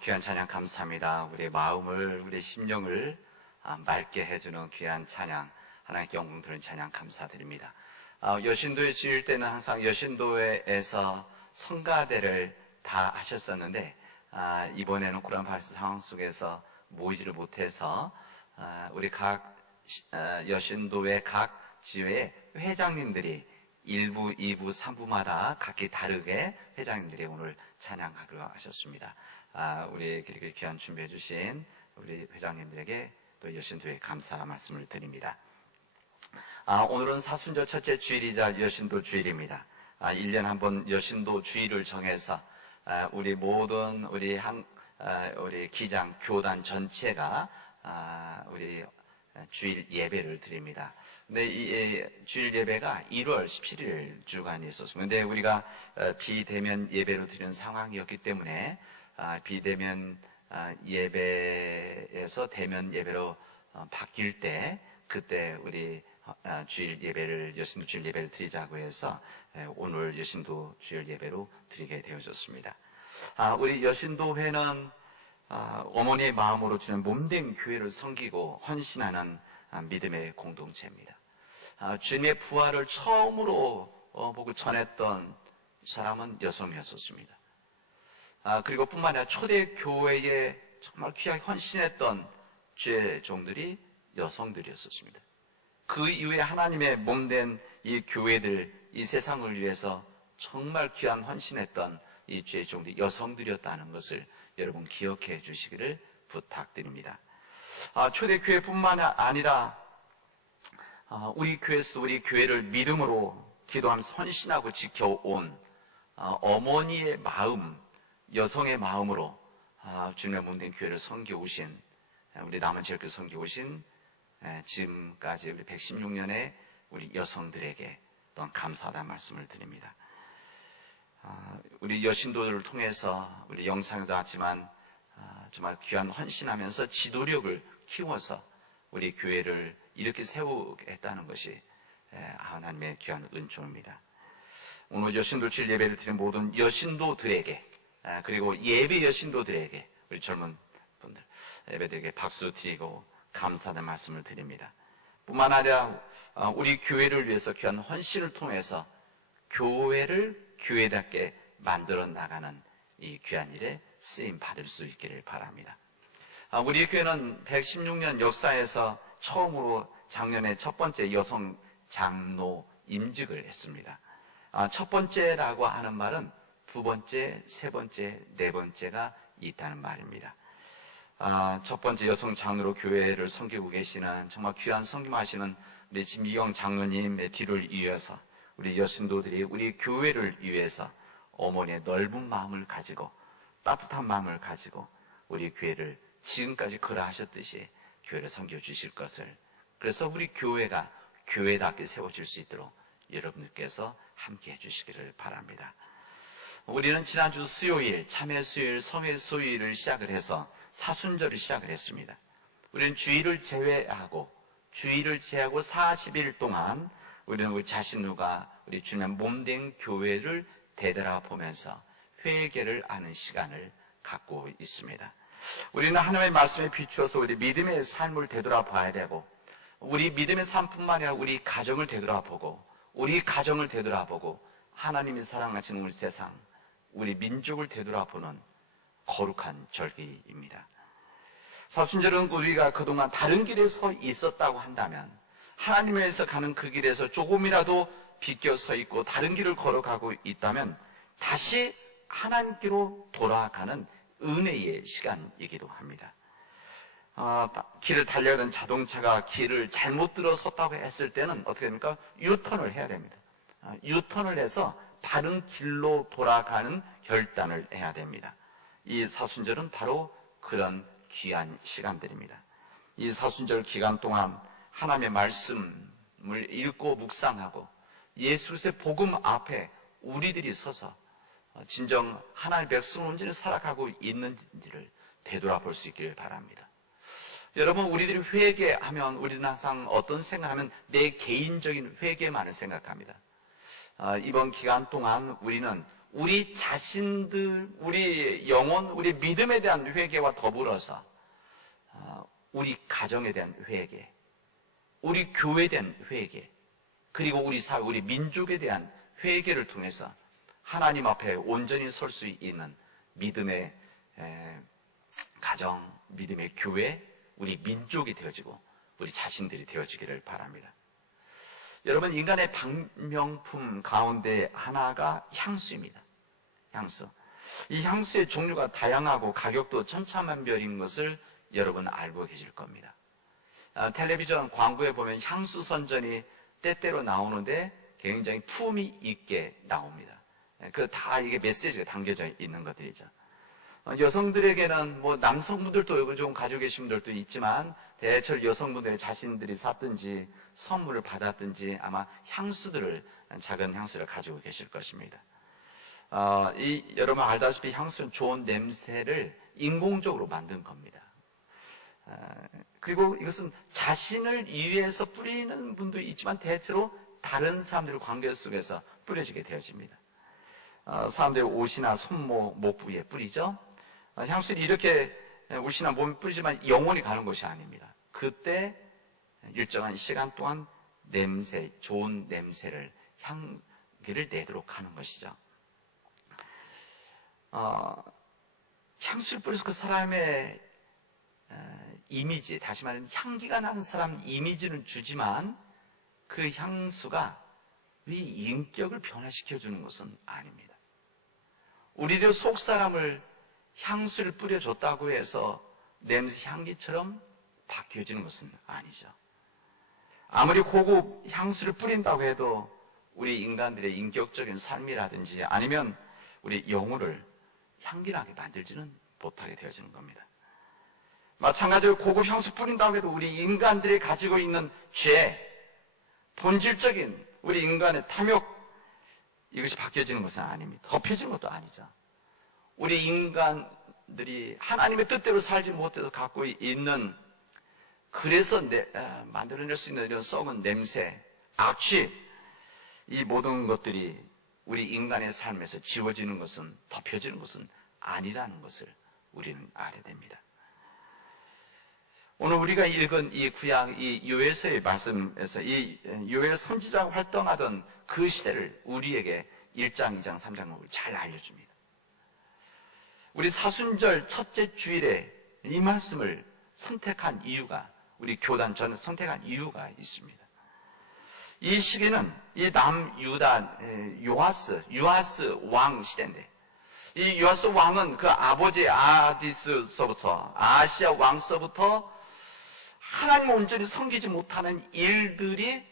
귀한 찬양 감사합니다. 우리 마음을, 우리 심령을 맑게 해주는 귀한 찬양, 하나님께 영광 드리는 찬양 감사드립니다. 여신도에 주일 때는 항상 여신도에서 성가대를 다 하셨었는데, 이번에는 코로나 바이러스 상황 속에서 모이지를 못해서 우리 각 여신도의 각 지회의 회장님들이 1부, 2부, 3부마다 각기 다르게 회장님들이 오늘 찬양하기로 하셨습니다. 우리 길게 귀한 준비해 주신 우리 회장님들에게 또 여신도의 감사 말씀을 드립니다. 오늘은 사순절 첫째 주일이자 여신도 주일입니다. 1년에 한 번 여신도 주일을 정해서 우리 모든 우리 기장, 교단 전체가 우리 주일 예배를 드립니다. 근데 이 주일 예배가 1월 17일 주간이 있었습니다. 근데 우리가 비대면 예배로 드리는 상황이었기 때문에 비대면 예배에서 대면 예배로 바뀔 때 그때 우리 주일 예배를, 여신도 주일 예배를 드리자고 해서 오늘 여신도 주일 예배로 드리게 되어졌습니다. 우리 여신도회는 어머니의 마음으로 주는 몸된 교회를 섬기고 헌신하는 믿음의 공동체입니다. 주님의 부활을 처음으로 보고 전했던 사람은 여성이었었습니다. 그리고 뿐만 아니라 초대교회에 정말 귀하게 헌신했던 주의 종들이 여성들이었었습니다. 그 이후에 하나님의 몸된 이 교회들, 이 세상을 위해서 정말 귀한 헌신했던 이 주의 종들이 여성들이었다는 것을 여러분 기억해 주시기를 부탁드립니다. 초대교회뿐만 아니라 우리 교회에서 우리 교회를 믿음으로 기도하면서 헌신하고 지켜온 어머니의 마음, 여성의 마음으로 주님의 몸된 교회를 섬겨오신, 우리 남은 지역을 섬겨오신 지금까지 우리 116년의 우리 여성들에게 또한 감사하다는 말씀을 드립니다. 우리 여신도를 통해서 우리 영상에도 왔지만 정말 귀한 헌신하면서 지도력을 키워서 우리 교회를 이렇게 세우겠다는 것이 하나님의 귀한 은총입니다. 오늘 여신도 주일 예배를 드린 모든 여신도들에게, 그리고 예배 여신도들에게, 우리 젊은 분들 예배들에게 박수 드리고 감사하는 말씀을 드립니다. 뿐만 아니라 우리 교회를 위해서 귀한 헌신을 통해서 교회를 교회답게 만들어 나가는 이 귀한 일에 쓰임 받을 수 있기를 바랍니다. 우리 교회는 116년 역사에서 처음으로 작년에 첫 번째 여성 장로 임직을 했습니다. 첫 번째라고 하는 말은 두 번째, 세 번째, 네 번째가 있다는 말입니다. 첫 번째 여성 장로로 교회를 섬기고 계시는 정말 귀한 섬김하시는 우리 진미경 장로님의 뒤를 이어서 우리 여신도들이 우리 교회를 위해서 어머니의 넓은 마음을 가지고 따뜻한 마음을 가지고 우리 교회를 지금까지 그러하셨듯이 교회를 섬겨주실 것을, 그래서 우리 교회가 교회답게 세워질 수 있도록 여러분들께서 함께 해주시기를 바랍니다. 우리는 지난주 수요일, 참회 수요일, 성회 수요일을 시작을 해서 사순절을 시작을 했습니다. 우리는 주일을 제외하고 40일 동안 우리는 우리 자신과 우리 주님의 몸된 교회를 되돌아보면서 회개를 하는 시간을 갖고 있습니다. 우리는 하나님의 말씀에 비추어서 우리 믿음의 삶을 되돌아봐야 되고, 우리 믿음의 삶뿐만 아니라 우리 가정을 되돌아보고, 하나님이 사랑하시는 우리 세상, 우리 민족을 되돌아보는 거룩한 절기입니다. 사순절은 우리가 그동안 다른 길에 서 있었다고 한다면, 하나님을 위해서 가는 그 길에서 조금이라도 비껴 서 있고 다른 길을 걸어가고 있다면 다시 하나님께로 돌아가는 은혜의 시간이기도 합니다. 길을 달려가는 자동차가 길을 잘못 들어섰다고 했을 때는 어떻게 됩니까? 유턴을 해야 됩니다. 유턴을 해서 바른 길로 돌아가는 결단을 해야 됩니다. 이 사순절은 바로 그런 귀한 시간들입니다. 이 사순절 기간 동안 하나님의 말씀을 읽고 묵상하고 예수 그리스도의 복음 앞에 우리들이 서서 진정 하나님의 백성을 온전히 살아가고 있는지를 되돌아볼 수 있기를 바랍니다. 여러분, 우리들이 회개하면 우리는 항상 어떤 생각하면 내 개인적인 회개만을 생각합니다. 이번 기간 동안 우리는 우리 자신들, 우리 영혼, 우리 믿음에 대한 회개와 더불어서 우리 가정에 대한 회개, 우리 교회에 대한 회개, 그리고 우리 사회, 우리 민족에 대한 회개를 통해서 하나님 앞에 온전히 설 수 있는 믿음의 가정, 믿음의 교회, 우리 민족이 되어지고 우리 자신들이 되어지기를 바랍니다. 여러분, 인간의 발명품 가운데 하나가 향수입니다. 향수. 이 향수의 종류가 다양하고 가격도 천차만별인 것을 여러분 알고 계실 겁니다. 텔레비전 광고에 보면 향수 선전이 때때로 나오는데 굉장히 품위 있게 나옵니다. 다 이게 메시지가 담겨져 있는 것들이죠. 여성들에게는 남성분들도 좀 가지고 계신 분들도 있지만 대체로 여성분들이 자신들이 샀든지 선물을 받았든지 아마 향수들을, 작은 향수를 가지고 계실 것입니다. 여러분 알다시피 향수는 좋은 냄새를 인공적으로 만든 겁니다. 그리고 이것은 자신을 위해서 뿌리는 분도 있지만 대체로 다른 사람들의 관계 속에서 뿌려지게 되어집니다. 사람들이 옷이나 손목, 목 부위에 뿌리죠. 향수를 이렇게 옷이나 몸에 뿌리지만 영원히 가는 것이 아닙니다. 그때 일정한 시간 동안 냄새, 좋은 냄새를, 향기를 내도록 하는 것이죠. 향수를 뿌려서 그 사람의 이미지, 다시 말하면 향기가 나는 사람 이미지는 주지만 그 향수가 우리 인격을 변화시켜주는 것은 아닙니다. 우리들 속 사람을 향수를 뿌려줬다고 해서 냄새 향기처럼 바뀌어지는 것은 아니죠. 아무리 고급 향수를 뿌린다고 해도 우리 인간들의 인격적인 삶이라든지 아니면 우리 영혼을 향기나게 만들지는 못하게 되어지는 겁니다. 마찬가지로 고급 향수 뿌린다고 해도 우리 인간들이 가지고 있는 죄, 본질적인 우리 인간의 탐욕, 이것이 바뀌어지는 것은 아닙니다. 덮여지는 것도 아니죠. 우리 인간들이 하나님의 뜻대로 살지 못해서 갖고 있는, 그래서 만들어낼 수 있는 이런 썩은 냄새, 악취, 이 모든 것들이 우리 인간의 삶에서 지워지는 것은, 덮여지는 것은 아니라는 것을 우리는 알아야 됩니다. 오늘 우리가 읽은 이 구약, 이 요엘서의 말씀에서 이 요엘 선지자가 활동하던 그 시대를 우리에게 1장, 2장, 3장을 잘 알려줍니다. 우리 사순절 첫째 주일에 이 말씀을 선택한 이유가, 우리 교단 전을 선택한 이유가 있습니다. 이 시기는 이 남유다 요아스 왕 시대인데, 이 요아스 왕은 그 아버지 아하디스서부터, 아하시아 왕서부터 하나님을 온전히 섬기지 못하는 일들이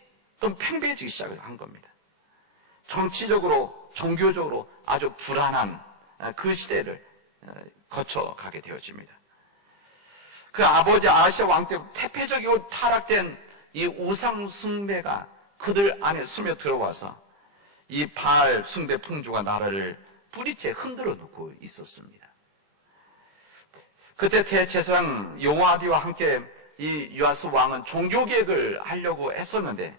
좀 팽배해지기 시작을 한 겁니다. 정치적으로, 종교적으로 아주 불안한 그 시대를 거쳐가게 되어집니다. 그 아버지 아하시아 왕 때 태폐적이고 타락된 이 우상 숭배가 그들 안에 스며들어와서 이 바알 숭배 풍조가 나라를 뿌리째 흔들어 놓고 있었습니다. 그때 대제사장 여호와디와 함께 이 요아스 왕은 종교개혁을 하려고 했었는데,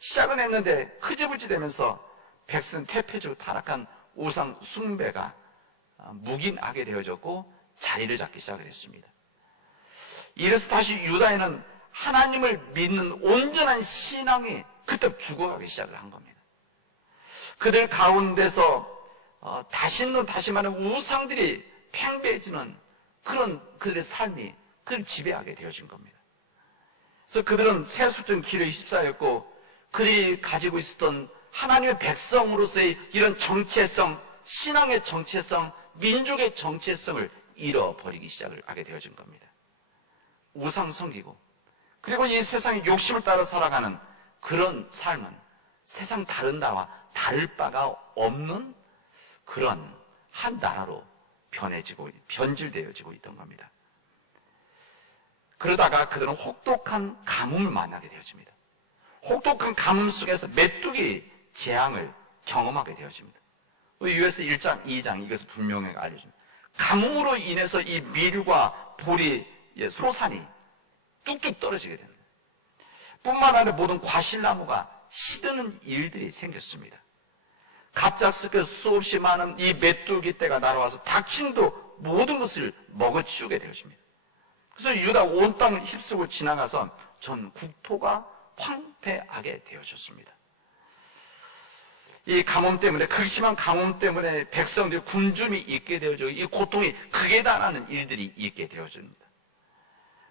시작은 했는데 흐지부지 되면서 백성 태폐적으로 타락한 우상 숭배가 묵인하게 되어졌고 자리를 잡기 시작을 했습니다. 이래서 다시 유다에는 하나님을 믿는 온전한 신앙이 그때 죽어가기 시작을 한 겁니다. 그들 가운데서 다시 말하는 우상들이 팽배해지는 그런 그들의 삶이 그를 지배하게 되어진 겁니다. 그래서 그들은 세수증 기를 휩싸였고, 그들이 가지고 있었던 하나님의 백성으로서의 이런 정체성, 신앙의 정체성, 민족의 정체성을 잃어버리기 시작을 하게 되어진 겁니다. 우상 섬기고, 그리고 이 세상의 욕심을 따라 살아가는 그런 삶은 세상 다른 나라와 다를 바가 없는 그런 한 나라로 변질되어지고 있던 겁니다. 그러다가 그들은 혹독한 가뭄을 만나게 되어집니다. 혹독한 가뭄 속에서 메뚜기 재앙을 경험하게 되어집니다. 유에서 1장, 2장 이것을 분명히 알려줍니다. 가뭄으로 인해서 이 밀과 보리, 소산이 뚝뚝 떨어지게 됩니다. 뿐만 아니라 모든 과실나무가 시드는 일들이 생겼습니다. 갑작스럽게 수없이 많은 이 메뚜기 떼가 날아와서 닥친도 모든 것을 먹어치우게 되어집니다. 그래서 유다 온 땅을 휩쓰고 지나가서 전 국토가 황폐하게 되어졌습니다. 이 가뭄 때문에, 극심한 가뭄 때문에 백성들이 굶주림이 있게 되어지고 이 고통이 극에 달하는 일들이 있게 되어집니다.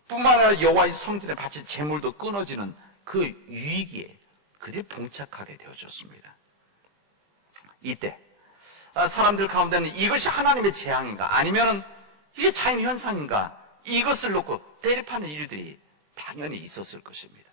뿐만 아니라 여호와의 성전에 바친 재물도 끊어지는 그 위기에 그들이 봉착하게 되어졌습니다. 이때 사람들 가운데는 이것이 하나님의 재앙인가, 아니면 이게 자연현상인가, 이것을 놓고 때려파는 일들이 당연히 있었을 것입니다.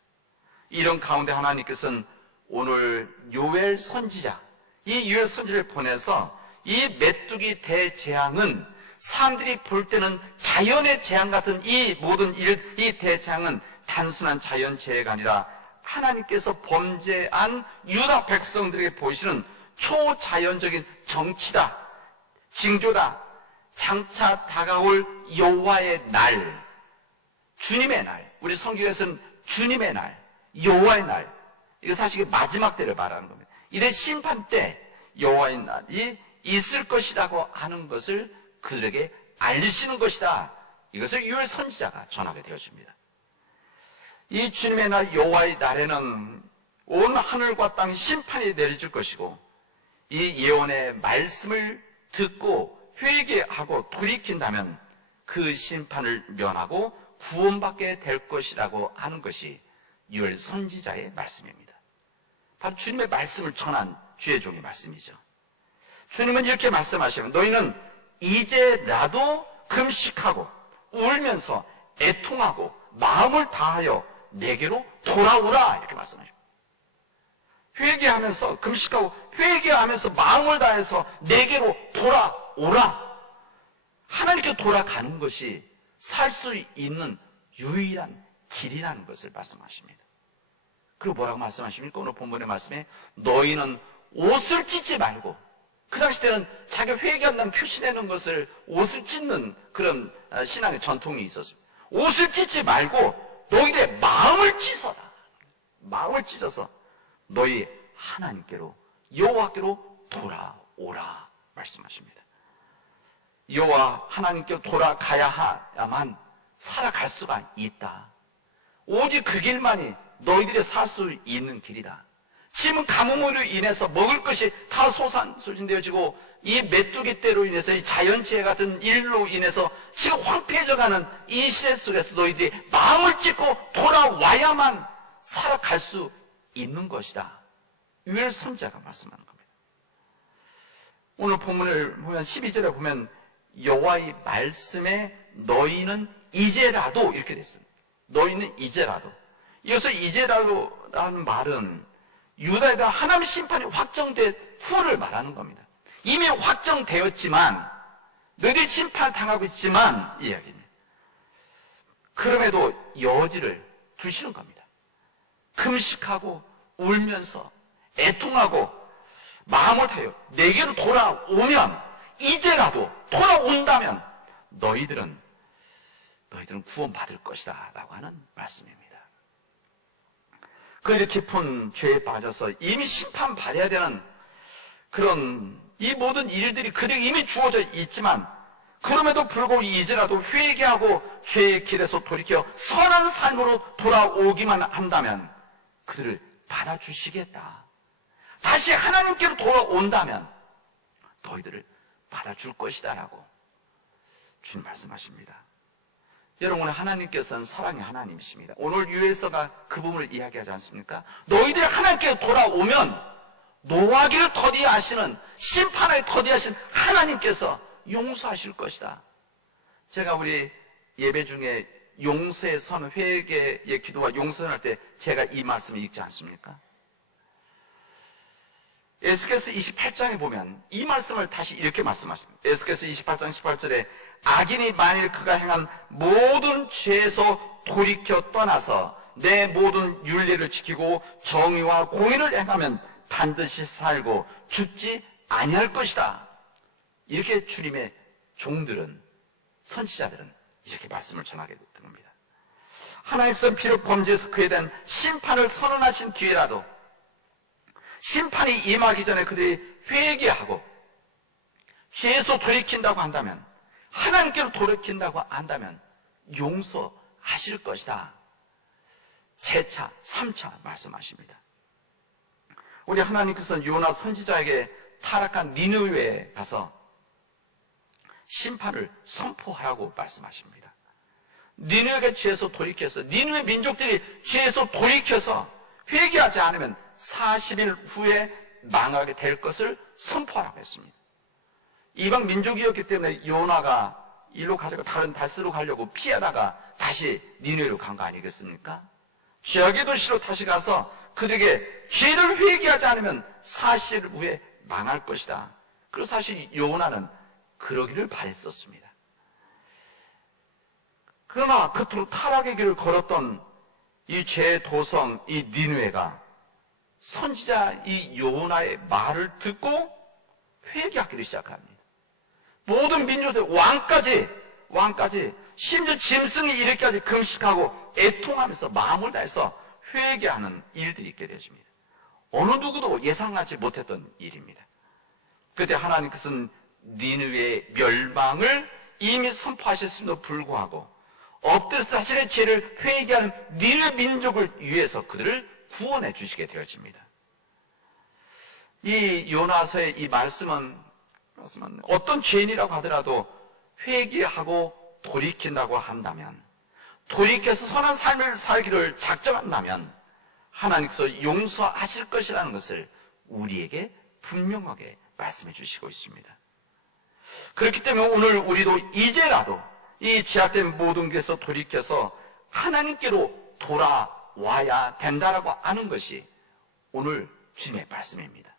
이런 가운데 하나님께서는 오늘 요엘 선지자, 이 요엘 선지자를 보내서 이 메뚜기 대재앙은 사람들이 볼 때는 자연의 재앙 같은 이 모든 일, 이 대재앙은 단순한 자연재해가 아니라 하나님께서 범죄한 유다 백성들에게 보이시는 초자연적인 정치다, 징조다, 장차 다가올 여호와의 날, 주님의 날, 우리 성경에서는 주님의 날, 여호와의 날, 이거 사실 마지막 때를 말하는 겁니다. 이래 심판 때 여호와의 날이 있을 것이라고 하는 것을 그들에게 알리시는 것이다. 이것을 요엘 선지자가 전하게 되어집니다. 이 주님의 날, 여호와의 날에는 온 하늘과 땅이 심판이 내려질 것이고, 이 예언의 말씀을 듣고 회개하고 돌이킨다면 그 심판을 면하고 구원받게 될 것이라고 하는 것이 요엘 선지자의 말씀입니다. 바로 주님의 말씀을 전한 주의 종의 말씀이죠. 주님은 이렇게 말씀하시면 너희는 이제라도 금식하고 울면서 애통하고 마음을 다하여 내게로 돌아오라, 이렇게 말씀하십니다. 회개하면서, 금식하고 회개하면서 마음을 다해서 내게로 돌아오라. 하나님께 돌아가는 것이 살 수 있는 유일한 길이라는 것을 말씀하십니다. 그리고 뭐라고 말씀하십니까? 오늘 본문의 말씀에 너희는 옷을 찢지 말고, 그 당시 때는 자기가 회개한다는 표시되는 것을 옷을 찢는 그런 신앙의 전통이 있었습니다. 옷을 찢지 말고 너희들의 마음을 찢어라. 마음을 찢어서 너희 하나님께로, 여호와께로 돌아오라 말씀하십니다. 여호와 하나님께로 돌아가야만 살아갈 수가 있다. 오직 그 길만이 너희들이 살 수 있는 길이다. 지금 가뭄으로 인해서 먹을 것이 다 소진되어지고 이 메뚜기 떼로 인해서 이 자연재해 같은 일로 인해서 지금 황폐해져가는 이 시대 속에서 너희들이 마음을 찢고 돌아와야만 살아갈 수 있는 것이다. 요엘 선지자가 말씀하는 겁니다. 오늘 본문을 보면 12절에 보면 여호와의 말씀에 너희는 이제라도 이렇게 됐습니다. 너희는 이제라도. 이것을 이제라도라는 말은 유다가 하나님의 심판이 확정된 후를 말하는 겁니다. 이미 확정되었지만, 너희들이 심판을 당하고 있지만 이 이야기입니다. 그럼에도 여지를 두시는 겁니다. 금식하고 울면서 애통하고 마음을 다하여 내게로 돌아오면, 이제라도 돌아온다면 너희들은 구원받을 것이다 라고 하는 말씀입니다. 그들이 깊은 죄에 빠져서 이미 심판받아야 되는 그런 이 모든 일들이 그들에게 이미 주어져 있지만, 그럼에도 불구하고 이제라도 회개하고 죄의 길에서 돌이켜 선한 삶으로 돌아오기만 한다면 그들을 받아주시겠다. 다시 하나님께로 돌아온다면 너희들을 받아줄 것이다 라고 주님 말씀하십니다. 여러분, 하나님께서는 사랑의 하나님이십니다. 오늘 유에서가 그 부분을 이야기하지 않습니까? 너희들이 하나님께 돌아오면 노하기를 더디하시는, 심판을 더디하신 하나님께서 용서하실 것이다. 제가 우리 예배 중에 용서의 선, 회개의 기도와 용서할 때 제가 이 말씀을 읽지 않습니까? 에스겔서 28장에 보면 이 말씀을 다시 이렇게 말씀하십니다. 에스겔서 28장 18절에 악인이 만일 그가 행한 모든 죄에서 돌이켜 떠나서 내 모든 율례를 지키고 정의와 공의를 행하면 반드시 살고 죽지 아니할 것이다. 이렇게 주님의 종들은, 선지자들은 이렇게 말씀을 전하게 된 겁니다. 하나님께서는 비록 범죄에서 그에 대한 심판을 선언하신 뒤에라도 심판이 임하기 전에 그들이 회개하고 죄에서 돌이킨다고 한다면, 하나님께로 돌이킨다고 한다면 용서하실 것이다. 재차, 3차 말씀하십니다. 우리 하나님께서는 요나 선지자에게 타락한 니느웨에 가서 심판을 선포하라고 말씀하십니다. 니느웨가 죄에서 돌이켜서, 니느웨 민족들이 죄에서 돌이켜서 회개하지 않으면 40일 후에 망하게 될 것을 선포하라고 했습니다. 이방 민족이었기 때문에 요나가 일로 가자고 다른 달스로 가려고 피하다가 다시 니느웨로 간 거 아니겠습니까? 죄악의 도시로 다시 가서 그들에게 죄를 회개하지 않으면 40일 후에 망할 것이다. 그래서 사실 요나는 그러기를 바랬었습니다. 그러나 그토록 타락의 길을 걸었던 이 죄의 도성, 이 니느웨가 선지자 이 요나의 말을 듣고 회개하기를 시작합니다. 모든 민족들, 왕까지 심지어 짐승이 이렇게까지 금식하고 애통하면서 마음을 다해서 회개하는 일들이 있게 되십니다. 어느 누구도 예상하지 못했던 일입니다. 그때 하나님께서는 니느웨의 멸망을 이미 선포하셨음에도 불구하고 엎드려 자신의 죄를 회개하는 니느웨 민족을 위해서 그들을 구원해 주시게 되어집니다. 이 요나서의 이 말씀은 어떤 죄인이라고 하더라도 회개하고 돌이킨다고 한다면, 돌이켜서 선한 삶을 살기를 작정한다면 하나님께서 용서하실 것이라는 것을 우리에게 분명하게 말씀해 주시고 있습니다. 그렇기 때문에 오늘 우리도 이제라도 이 죄악된 모든 것에서 돌이켜서 하나님께로 돌아와야 된다라고 하는 것이 오늘 주님의 말씀입니다.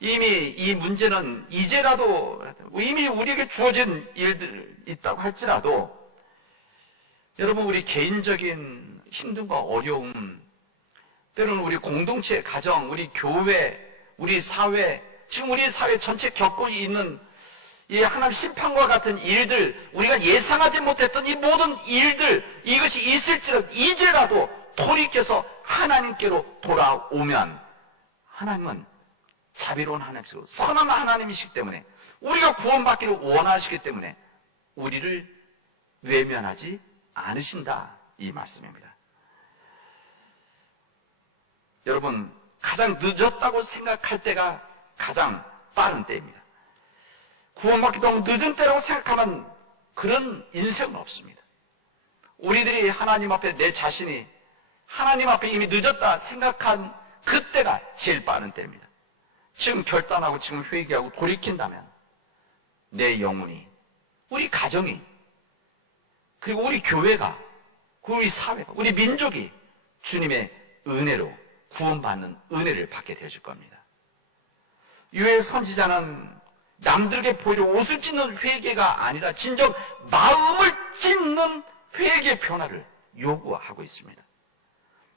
이미 이 문제는 이제라도 이미 우리에게 주어진 일들 있다고 할지라도 여러분, 우리 개인적인 힘듦과 어려움, 때로는 우리 공동체, 가정, 우리 교회, 우리 사회, 지금 우리 사회 전체 겪고 있는 이 하나님 심판과 같은 일들, 우리가 예상하지 못했던 이 모든 일들, 이것이 있을지라도 이제라도 돌이켜서 하나님께로 돌아오면 하나님은 자비로운 하나님이시고 선한 하나님이시기 때문에, 우리가 구원받기를 원하시기 때문에 우리를 외면하지 않으신다, 이 말씀입니다. 여러분, 가장 늦었다고 생각할 때가 가장 빠른 때입니다. 구원받기 너무 늦은 때라고 생각하면 그런 인생은 없습니다. 우리들이 하나님 앞에 내 자신이 하나님 앞에 이미 늦었다 생각한 그때가 제일 빠른 때입니다. 지금 결단하고 지금 회개하고 돌이킨다면 내 영혼이, 우리 가정이, 그리고 우리 교회가, 그리고 우리 사회가, 우리 민족이 주님의 은혜로 구원받는 은혜를 받게 되어질 겁니다. 유해 선지자는 남들에게 보이려 옷을 찢는 회개가 아니라 진정 마음을 찢는 회개 변화를 요구하고 있습니다.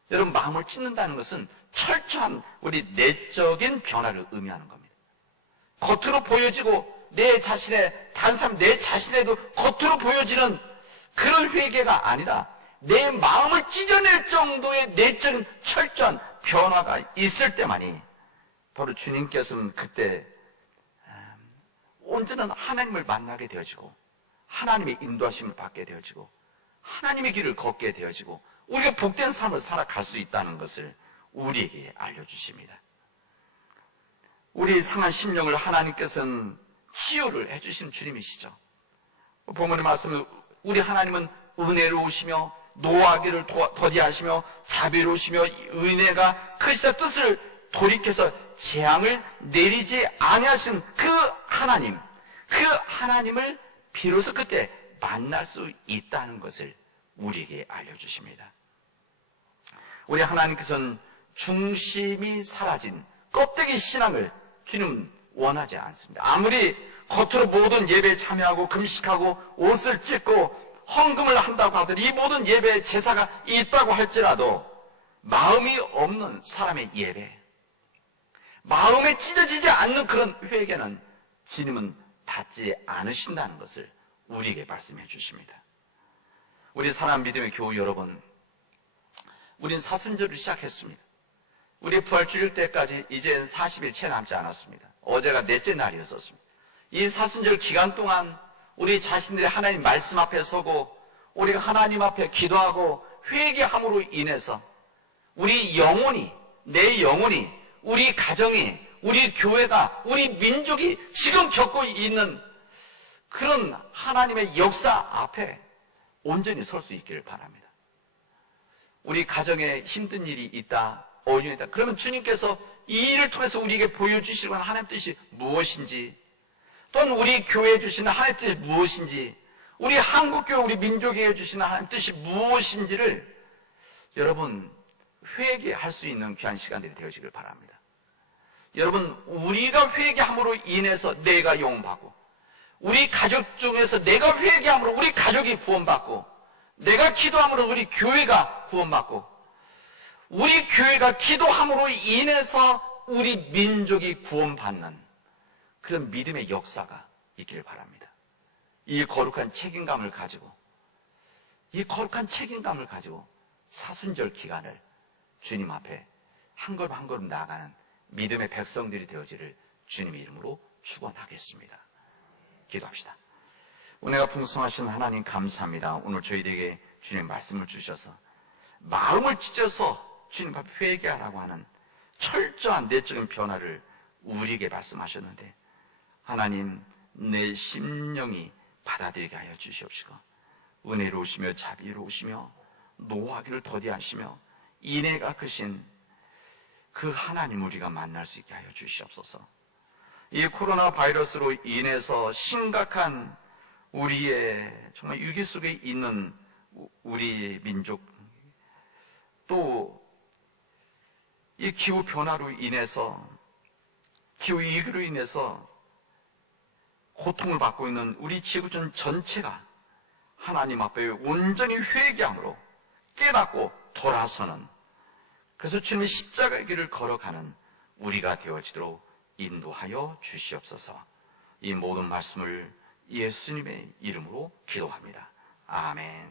여러분, 마음을 찢는다는 것은 철저한 우리 내적인 변화를 의미하는 겁니다. 겉으로 보여지고 내 자신의, 다른 사람 내 자신에도 겉으로 보여지는 그런 회개가 아니라 내 마음을 찢어낼 정도의 내적인 철저한 변화가 있을 때만이 바로 주님께서는 그때 온전한 하나님을 만나게 되어지고 하나님의 인도하심을 받게 되어지고 하나님의 길을 걷게 되어지고 우리가 복된 삶을 살아갈 수 있다는 것을 우리에게 알려주십니다. 우리의 상한 심령을 하나님께서는 치유를 해주신 주님이시죠. 본문의 말씀은 우리 하나님은 은혜로우시며 노하기를 더디하시며 자비로우시며 은혜가 크시사 뜻을 돌이켜서 재앙을 내리지 아니하신 그 하나님을 비로소 그때 만날 수 있다는 것을 우리에게 알려주십니다. 우리 하나님께서는 중심이 사라진 껍데기 신앙을 주님은 원하지 않습니다. 아무리 겉으로 모든 예배에 참여하고 금식하고 옷을 찢고 헌금을 한다고 하더니 이 모든 예배에 제사가 있다고 할지라도 마음이 없는 사람의 예배, 마음에 찢어지지 않는 그런 회개는 주님은 받지 않으신다는 것을 우리에게 말씀해 주십니다. 우리 사랑하는 믿음의 교우 여러분, 우린 사순절을 시작했습니다. 우리 부활주일 때까지 이젠 40일 채 남지 않았습니다. 어제가 넷째 날이었었습니다. 이 사순절 기간 동안 우리 자신들이 하나님 말씀 앞에 서고 우리가 하나님 앞에 기도하고 회개함으로 인해서 우리 영혼이, 내 영혼이, 우리 가정이, 우리 교회가, 우리 민족이 지금 겪고 있는 그런 하나님의 역사 앞에 온전히 설 수 있기를 바랍니다. 우리 가정에 힘든 일이 있다, 어려움이 있다. 그러면 주님께서 이 일을 통해서 우리에게 보여주시는 하나님 뜻이 무엇인지, 또는 우리 교회에 주시는 하나님 뜻이 무엇인지, 우리 한국교회, 우리 민족에 주시는 하나님 뜻이 무엇인지를 여러분 회개할 수 있는 귀한 시간들이 되어지길 바랍니다. 여러분, 우리가 회개함으로 인해서 내가 용받고, 우리 가족 중에서 내가 회개함으로 우리 가족이 구원받고, 내가 기도함으로 우리 교회가 구원받고, 우리 교회가 기도함으로 인해서 우리 민족이 구원받는 그런 믿음의 역사가 있기를 바랍니다. 이 거룩한 책임감을 가지고 사순절 기간을 주님 앞에 한 걸음 한 걸음 나아가는 믿음의 백성들이 되어지를 주님의 이름으로 축원하겠습니다. 기도합시다. 은혜가 풍성하신 하나님 감사합니다. 오늘 저희에게 주님 말씀을 주셔서 마음을 찢어서 주님 앞에 회개하라고 하는 철저한 내적인 변화를 우리에게 말씀하셨는데, 하나님, 내 심령이 받아들이게 하여 주시옵시고, 은혜로우시며 자비로우시며 노하기를 더디하시며 인애가 크신 그 하나님 우리가 만날 수 있게 하여 주시옵소서. 이 코로나 바이러스로 인해서 심각한 우리의 정말 위기 속에 있는 우리 민족, 또 이 기후 변화로 인해서, 기후 위기로 인해서 고통을 받고 있는 우리 지구촌 전체가 하나님 앞에 온전히 회개함으로 깨닫고 돌아서는, 그래서 주님의 십자가의 길을 걸어가는 우리가 되어지도록 인도하여 주시옵소서. 이 모든 말씀을 예수님의 이름으로 기도합니다. 아멘.